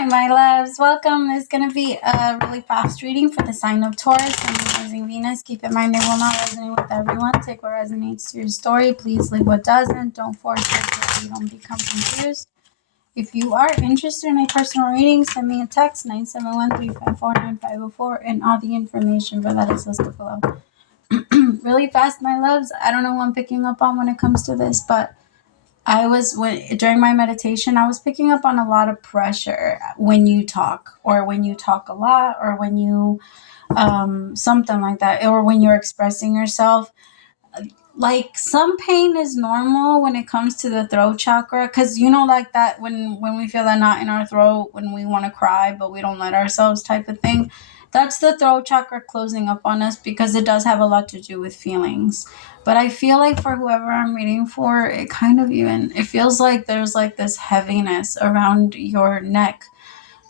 Hi, my loves. Welcome. It's going to be a really fast reading for the sign of Taurus and using Venus. Keep in mind, it will not resonate with everyone. Take what resonates to your story. Please leave what doesn't. Don't force it so you don't become confused. If you are interested in a personal reading, send me a text, 971-354-9504, and all the information for that is listed below. Really fast, my loves. I don't know who I'm picking up on when it comes to this, but during my meditation, I was picking up on a lot of pressure when you talk, or when you talk a lot, or when you, something like that, or when you're expressing yourself. Like, some pain is normal when it comes to the throat chakra, because like that when we feel that knot in our throat when we want to cry but we don't let ourselves, type of thing. That's the throat chakra closing up on us, because it does have a lot to do with feelings. But I feel like for whoever I'm reading for, it feels like there's like this heaviness around your neck,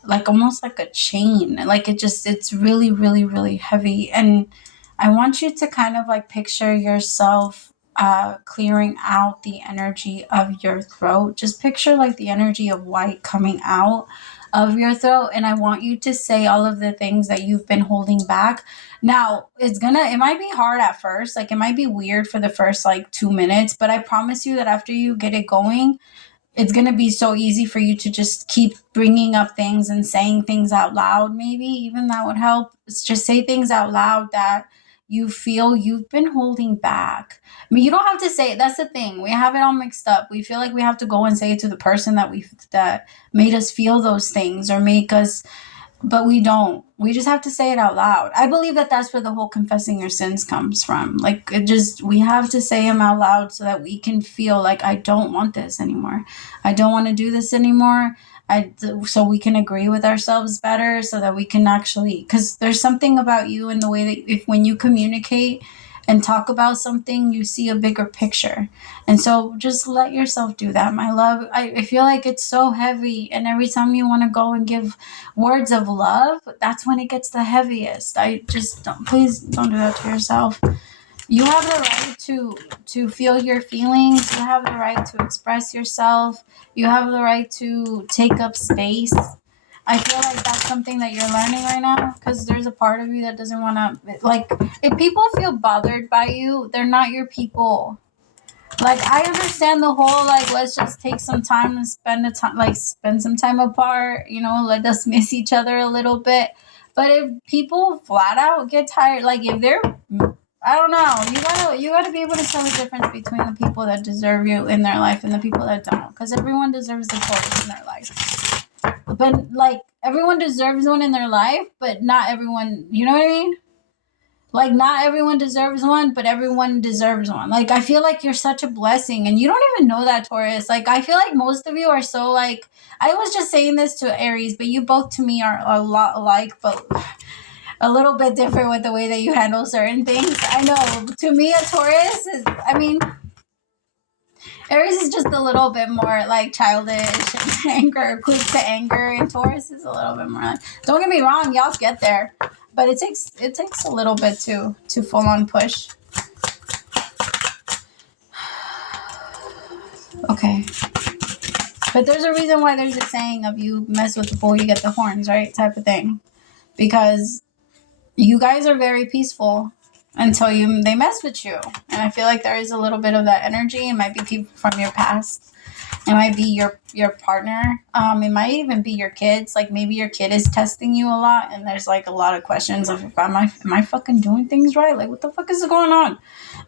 like almost like a chain. Like it's really, really, really heavy. And I want you to kind of like picture yourself clearing out the energy of your throat. Just picture like the energy of white coming out of your throat. And I want you to say all of the things that you've been holding back. Now, it might be hard at first. Like, it might be weird for the first like 2 minutes, but I promise you that after you get it going, it's going to be so easy for you to just keep bringing up things and saying things out loud. Maybe even that would help. Just say things out loud that you feel you've been holding back. I mean, you don't have to say it. That's the thing. We have it all mixed up. We feel like we have to go and say it to the person that made us feel those things, or make us, but we don't. We just have to say it out loud. I believe that that's where the whole confessing your sins comes from. Like, we have to say them out loud so that we can feel like, I don't want this anymore. I don't want to do this anymore. So we can agree with ourselves better, so that we can actually, because there's something about you in the way that when you communicate and talk about something, you see a bigger picture. And so just let yourself do that, my love. I feel like it's so heavy, and every time you want to go and give words of love, that's when it gets the heaviest. Please don't do that to yourself. You have the right to feel your feelings. You have the right to express yourself. You have the right to take up space. I feel like that's something that you're learning right now, because there's a part of you that doesn't want to, like, if people feel bothered by you, they're not your people. Like, I understand the whole, like, let's just take some time and spend some time apart, let us miss each other a little bit. But if people flat out get tired, like, if they're, I don't know, you gotta be able to tell the difference between the people that deserve you in their life and the people that don't, because everyone deserves the Taurus in their life. But, like, everyone deserves one in their life, but not everyone, you know what I mean? Like, not everyone deserves one, but everyone deserves one. Like, I feel like you're such a blessing, and you don't even know that, Taurus. Like, I feel like most of you are so, like, I was just saying this to Aries, but you both to me are a lot alike, but a little bit different with the way that you handle certain things. I know, to me, a Taurus is, Aries is just a little bit more like childish and quick to anger, and Taurus is a little bit more like, don't get me wrong, y'all get there, but it takes a little bit to full on push. Okay. But there's a reason why there's a saying of, you mess with the bull, you get the horns, right? Type of thing. Because you guys are very peaceful until they mess with you. And I feel like there is a little bit of that energy. It might be people from your past. It might be your partner. It might even be your kids. Like, maybe your kid is testing you a lot, and there's like a lot of questions of, am I fucking doing things right? Like, what the fuck is going on?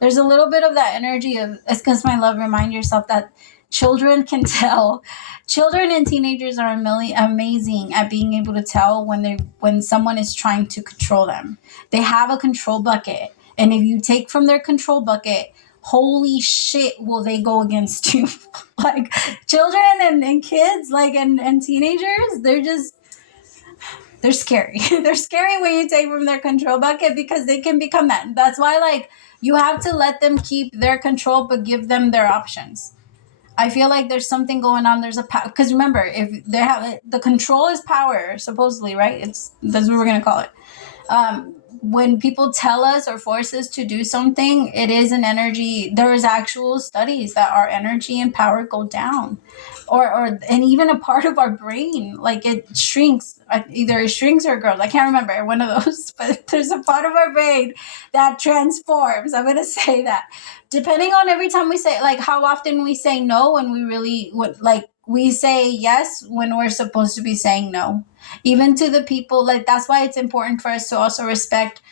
There's a little bit of that energy of, it's because, my love, remind yourself that children can tell. Children and teenagers are amazing at being able to tell when someone is trying to control them. They have a control bucket, and if you take from their control bucket, holy shit, will they go against you. Like, children and kids, like, and teenagers, they're scary. They're scary when you take from their control bucket, because they can become that. That's why, like, you have to let them keep their control, but give them their options. I feel like there's something going on. There's because remember, if they have the control is power, supposedly, right? That's what we're gonna call it. when people tell us or force us to do something, it is an energy. There's actual studies that our energy and power go down, or and even a part of our brain, like it shrinks. Either it shrinks or grows. I can't remember one of those, but there's a part of our brain that transforms. I'm gonna say that, depending on every time we say, like how often we say no when we really would, like we say yes when we're supposed to be saying no, even to the people. Like that's why it's important for us to also respect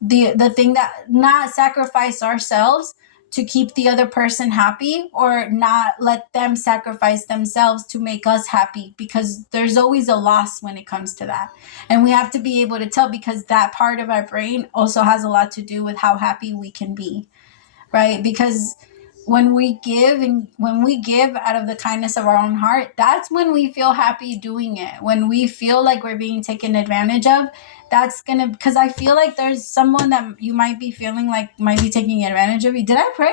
the thing, that not sacrifice ourselves to keep the other person happy, or not let them sacrifice themselves to make us happy, because there's always a loss when it comes to that. And we have to be able to tell, because that part of our brain also has a lot to do with how happy we can be, right? Because when we give, and when we give out of the kindness of our own heart, that's when we feel happy doing it. When we feel like we're being taken advantage of, that's gonna, because I feel like there's someone that you might be feeling like might be taking advantage of you. Did I pray?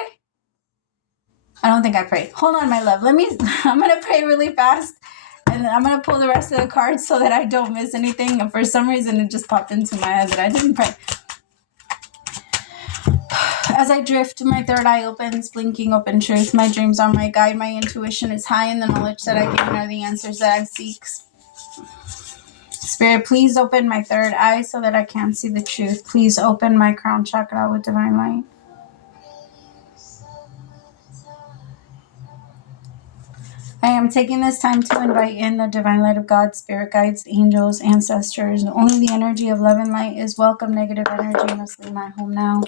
I don't think I prayed. Hold on, my love. I'm gonna pray really fast, and I'm gonna pull the rest of the cards so that I don't miss anything. And for some reason, it just popped into my head that I didn't pray. As I drift, my third eye opens, blinking open truth. My dreams are my guide. My intuition is high, and the knowledge that I gain are the answers that I seek. Spirit, please open my third eye so that I can see the truth. Please open my crown chakra with divine light. I am taking this time to invite in the divine light of God, spirit guides, angels, ancestors. Only the energy of love and light is welcome. Negative energy must leave my home now.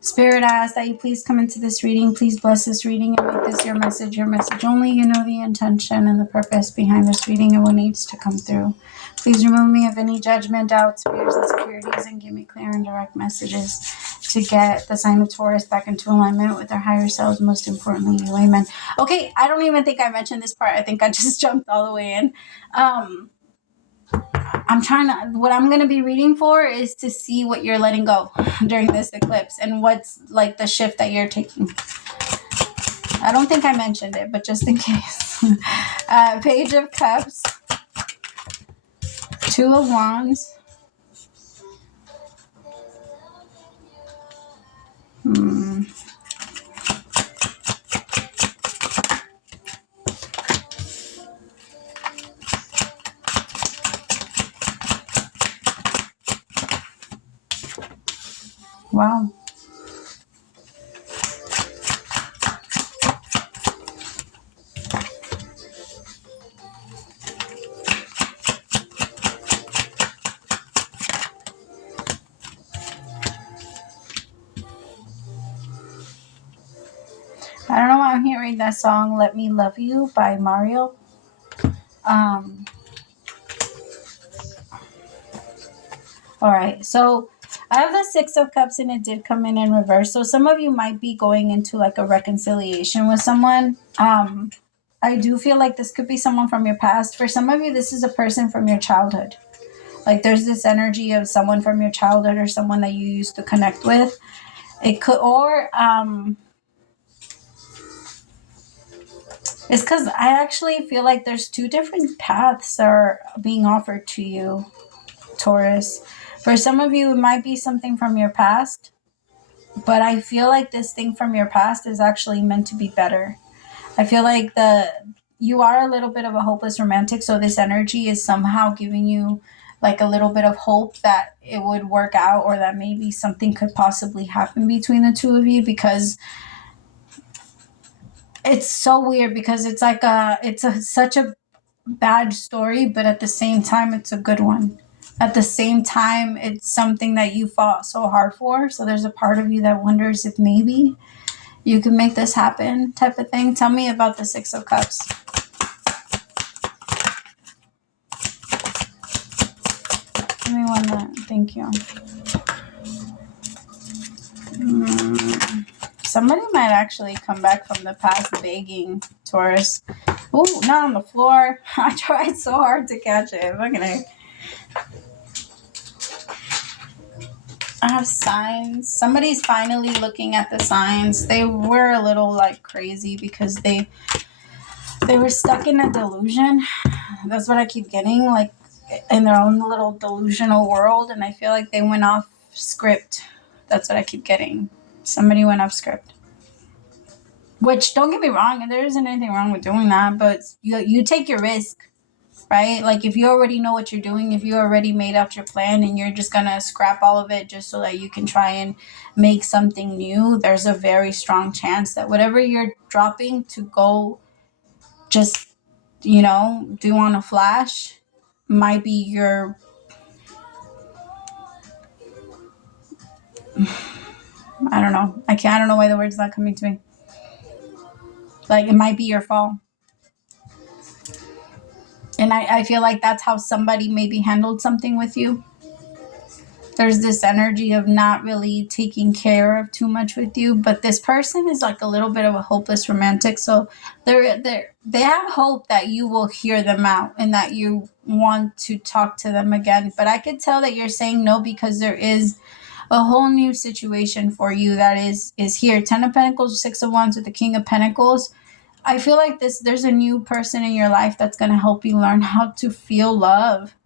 Spirit, I ask that you please come into this reading. Please bless this reading and make this your message only. You know the intention and the purpose behind this reading and what needs to come through. Please remove me of any judgment, doubts, fears, insecurities, and give me clear and direct messages to get the sign of Taurus back into alignment with our higher selves. Most importantly, you. Amen. Okay, I don't even think I mentioned this part. I think I just jumped all the way in. What I'm going to be reading for is to see what you're letting go during this eclipse, and what's like the shift that you're taking. I don't think I mentioned it, but just in case. Page of Cups, Two of Wands, Wow. I don't know why I'm hearing that song, Let Me Love You by Mario. All right, so I have the Six of Cups, and it did come in reverse. So some of you might be going into like a reconciliation with someone. I do feel like this could be someone from your past. For some of you, this is a person from your childhood. Like there's this energy of someone from your childhood or someone that you used to connect with. It could, or it's because I actually feel like there's two different paths that are being offered to you, Taurus. For some of you, it might be something from your past, but I feel like this thing from your past is actually meant to be better. I feel like you are a little bit of a hopeless romantic, so this energy is somehow giving you like a little bit of hope that it would work out, or that maybe something could possibly happen between the two of you, because it's so weird, because it's like such a bad story, but at the same time, it's a good one. At the same time, it's something that you fought so hard for. So there's a part of you that wonders if maybe you can make this happen, type of thing. Tell me about the Six of Cups. Give me one minute. Thank you. Somebody might actually come back from the past begging, Taurus. Ooh, not on the floor. I tried so hard to catch it. Look at it. I have signs. Somebody's finally looking at the signs. They were a little like crazy because they were stuck in a delusion. That's what I keep getting. Like in their own little delusional world, and I feel like they went off script. That's what I keep getting. Somebody went off script. Which, don't get me wrong, there isn't anything wrong with doing that, but you take your risk, right? Like, if you already know what you're doing, if you already made out your plan and you're just gonna scrap all of it just so that you can try and make something new, there's a very strong chance that whatever you're dropping to go just, do on a flash might be your, I don't know. I don't know why the word's not coming to me. Like, it might be your fall. And I feel like that's how somebody maybe handled something with you. There's this energy of not really taking care of too much with you, but this person is like a little bit of a hopeless romantic. So they have hope that you will hear them out and that you want to talk to them again. But I could tell that you're saying no because there is a whole new situation for you that is here. 10 of Pentacles, 6 of Wands with the King of Pentacles. I feel like there's a new person in your life that's going to help you learn how to feel love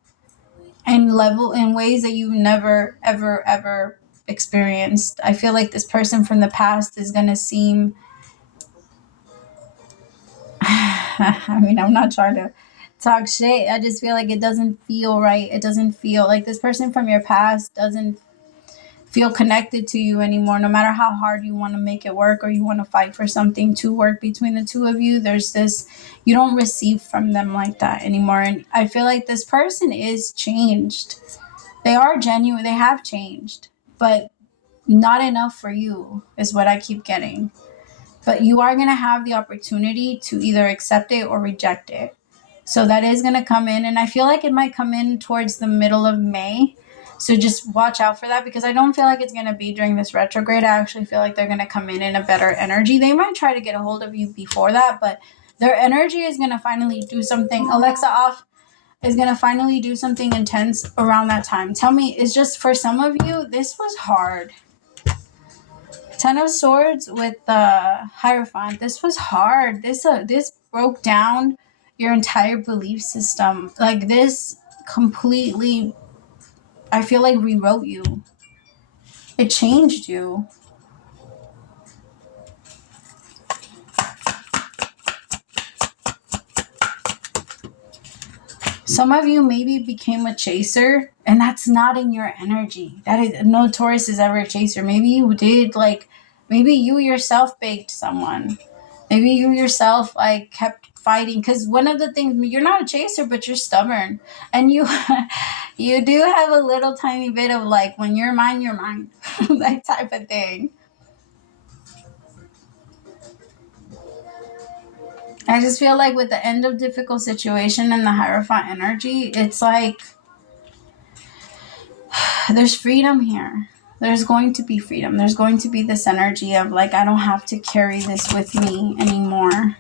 and level in ways that you've never, ever, ever experienced. I feel like this person from the past is going to seem, I mean, I'm not trying to talk shit. I just feel like it doesn't feel right. It doesn't feel like this person from your past doesn't feel connected to you anymore. No matter how hard you want to make it work or you want to fight for something to work between the two of you, there's this, you don't receive from them like that anymore. And I feel like this person is changed. They are genuine. They have changed, but not enough for you is what I keep getting. But you are going to have the opportunity to either accept it or reject it. So that is going to come in, and I feel like it might come in towards the middle of May. So just watch out for that, because I don't feel like it's going to be during this retrograde. I actually feel like they're going to come in a better energy. They might try to get a hold of you before that, but their energy is going to finally do something. Alexa off. Is going to finally do something intense around that time. Tell me, it's just for some of you, this was hard. 10 of Swords with the Hierophant. This was hard. This broke down your entire belief system. Like, this completely, I feel like, rewrote you. It changed you. Some of you maybe became a chaser, and that's not in your energy. That is, no Taurus is ever a chaser. Maybe you did, like, maybe you yourself baked someone. Maybe you yourself, like, kept fighting. Because one of the things, you're not a chaser, but you're stubborn. And you you do have a little tiny bit of, like, when you're mine, you're mine. That type of thing. I just feel like with the end of difficult situation and the Hierophant energy, it's like there's freedom here. There's going to be freedom. There's going to be this energy of, like, I don't have to carry this with me anymore.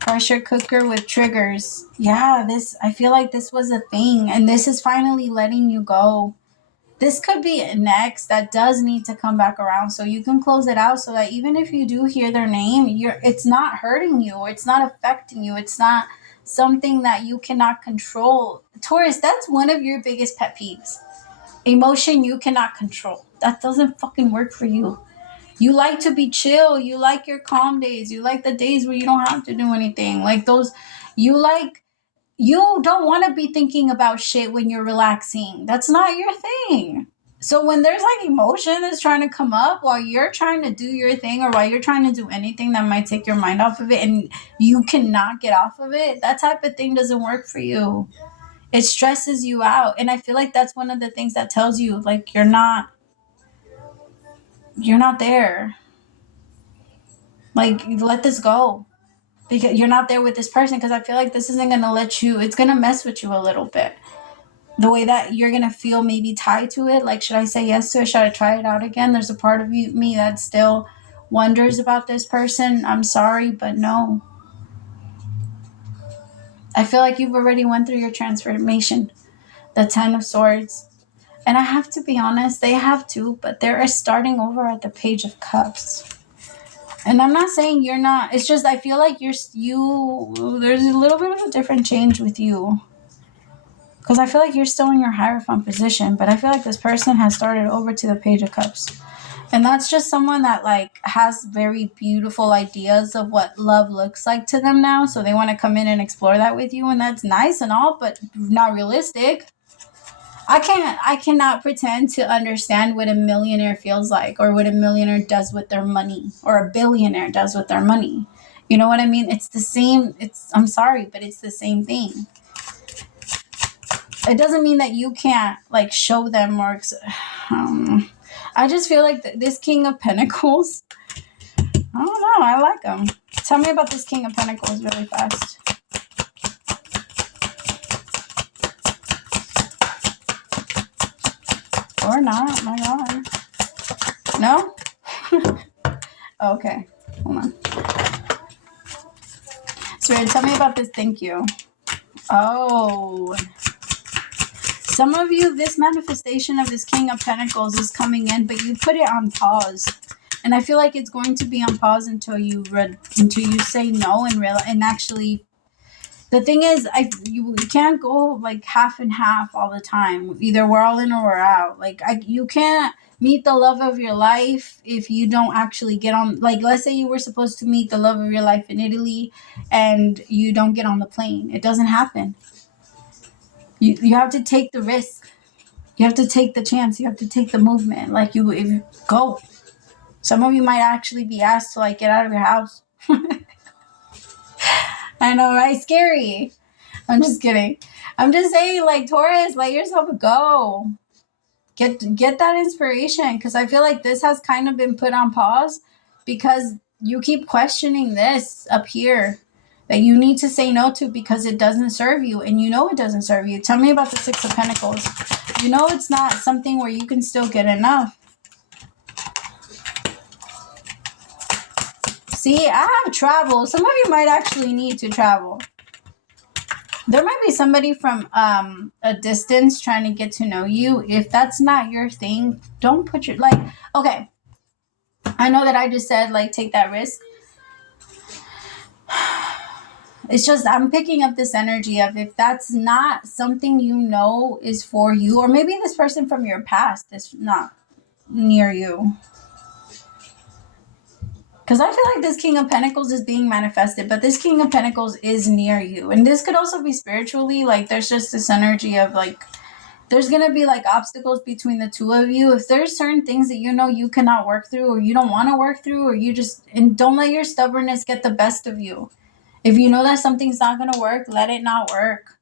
Pressure cooker with triggers. Yeah, I feel like this was a thing, and this is finally letting you go. This could be an ex that does need to come back around, so you can close it out so that even if you do hear their name, it's not hurting you. It's not affecting you. It's not something that you cannot control. Taurus, that's one of your biggest pet peeves. Emotion you cannot control. That doesn't fucking work for you. You like to be chill. You like your calm days. You like the days where you don't have to do anything. Like those, you don't want to be thinking about shit when you're relaxing. That's not your thing. So when there's, like, emotion that's trying to come up while you're trying to do your thing, or while you're trying to do anything that might take your mind off of it and you cannot get off of it, that type of thing doesn't work for you. It stresses you out. And I feel like that's one of the things that tells you, like, you're not there. Like, let this go. Because you're not there with this person, because I feel like this isn't going to it's going to mess with you a little bit. The way that you're going to feel maybe tied to it. Like, should I say yes to it? Should I try it out again? There's a part of me that still wonders about this person. I'm sorry, but no. I feel like you've already went through your transformation. The 10 of Swords. And I have to be honest, they have too, but they're starting over at the Page of Cups. And I'm not saying you're not. It's just I feel like there's a little bit of a different change with you. Because I feel like you're still in your Hierophant position, but I feel like this person has started over to the Page of Cups. And that's just someone that like has very beautiful ideas of what love looks like to them now. So they want to come in and explore that with you, and that's nice and all, but not realistic. I cannot pretend to understand what a millionaire feels like, or what a millionaire does with their money, or a billionaire does with their money. You know what I mean? It's the same. I'm sorry, but it's the same thing. It doesn't mean that you can't like show them or I just feel like this King of Pentacles, I don't know, I like him. Tell me about this King of Pentacles really fast. Or not, my God. No? Okay, hold on. Spirit, tell me about this thank you. Oh. Some of you, this manifestation of this King of Pentacles is coming in, but you put it on pause. And I feel like it's going to be on pause until you say no and actually. The thing is, you can't go like half and half all the time. Either we're all in or we're out. Like you can't meet the love of your life if you don't actually get on. Like, let's say you were supposed to meet the love of your life in Italy, and you don't get on the plane. It doesn't happen. You have to take the risk. You have to take the chance. You have to take the movement. Like if you go. Some of you might actually be asked to like get out of your house. I know, right? Scary. I'm just kidding. I'm just saying, like, Taurus, let yourself go. Get that inspiration, because I feel like this has kind of been put on pause because you keep questioning this up here that you need to say no to because it doesn't serve you, and you know it doesn't serve you. Tell me about the Six of Pentacles. You know it's not something where you can still get enough. See, I have travel. Some of you might actually need to travel. There might be somebody from a distance trying to get to know you. If that's not your thing, don't put your, like, okay. I know that I just said, like, take that risk. It's just, I'm picking up this energy of if that's not something you know is for you, or maybe this person from your past is not near you. Because I feel like this King of Pentacles is being manifested, but this King of Pentacles is near you. And this could also be spiritually, like there's just this energy of like, there's going to be like obstacles between the two of you. If there's certain things that you know you cannot work through, or you don't want to work through, or you just, and don't let your stubbornness get the best of you. If you know that something's not going to work, let it not work.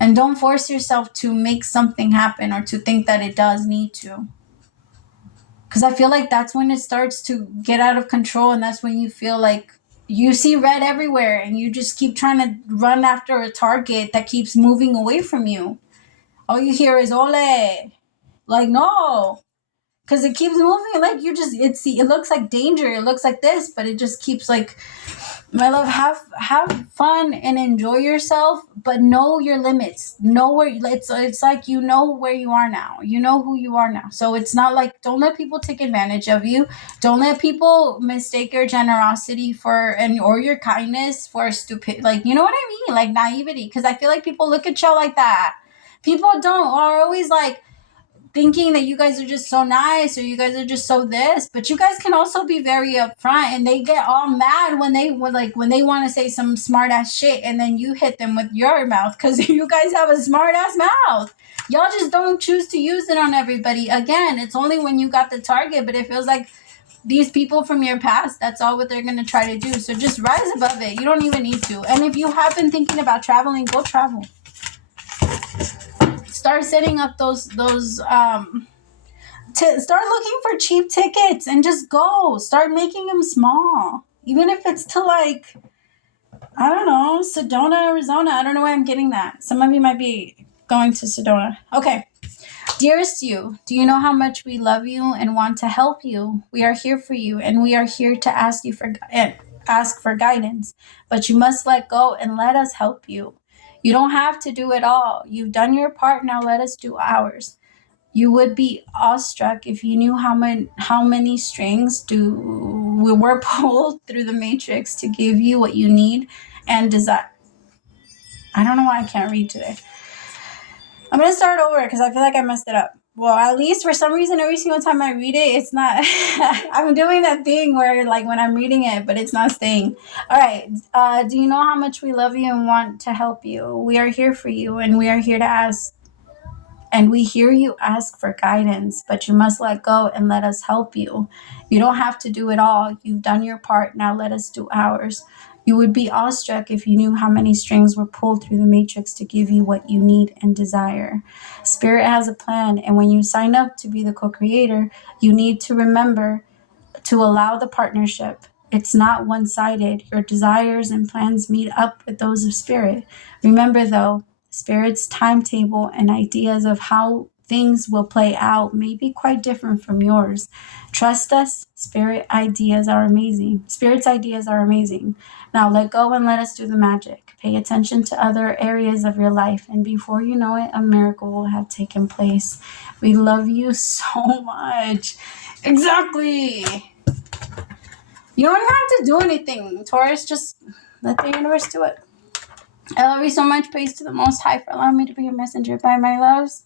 And don't force yourself to make something happen or to think that it does need to. Because I feel like that's when it starts to get out of control, and that's when you feel like you see red everywhere and you just keep trying to run after a target that keeps moving away from you. All you hear is ole. Like, no. Because it keeps moving. Like, it looks like danger. It looks like this, but it just keeps like, my love, have fun and enjoy yourself, but know your limits. Know where it's like, you know where you are now. You know who you are now. So it's not like, don't let people take advantage of you. Don't let people mistake your generosity or your kindness for stupid, like, you know what I mean? Like naivety. Because I feel like people look at you like that. People are always like, thinking that you guys are just so nice, or you guys are just so this, but you guys can also be very upfront, and they get all mad when they want to say some smart ass shit, and then you hit them with your mouth because you guys have a smart ass mouth. Y'all just don't choose to use it on everybody. Again, it's only when you got the target, but it feels like these people from your past, that's all what they're going to try to do. So just rise above it. You don't even need to. And if you have been thinking about traveling, go travel. Start setting up those start looking for cheap tickets and just go. Start making them small. Even if it's to like, I don't know, Sedona, Arizona. I don't know why I'm getting that. Some of you might be going to Sedona. Okay. Dearest you, do you know how much we love you and want to help you? We are here for you, and we are here to ask for guidance. But you must let go and let us help you. You don't have to do it all. You've done your part, now let us do ours. You would be awestruck if you knew how many strings we were pulled through the matrix to give you what you need and desire. I don't know why I can't read today. I'm going to start over because I feel like I messed it up. Well, at least for some reason, every single time I read it, it's not... I'm doing that thing where, like, when I'm reading it, but it's not staying. All right. Do you know how much we love you and want to help you? We are here for you, and we are here to ask. And we hear you ask for guidance, but you must let go and let us help you. You don't have to do it all. You've done your part. Now let us do ours. You would be awestruck if you knew how many strings were pulled through the matrix to give you what you need and desire. Spirit has a plan, and when you sign up to be the co-creator, you need to remember to allow the partnership. It's not one-sided. Your desires and plans meet up with those of Spirit. Remember, though, Spirit's timetable and ideas of how things will play out may be quite different from yours. Trust us, Spirit's ideas are amazing. Now let go and let us do the magic. Pay attention to other areas of your life, and before you know it, a miracle will have taken place. We love you so much. Exactly. You don't even have to do anything, Taurus. Just let the universe do it. I love you so much. Praise to the Most High for allowing me to be your messenger. Bye, my loves.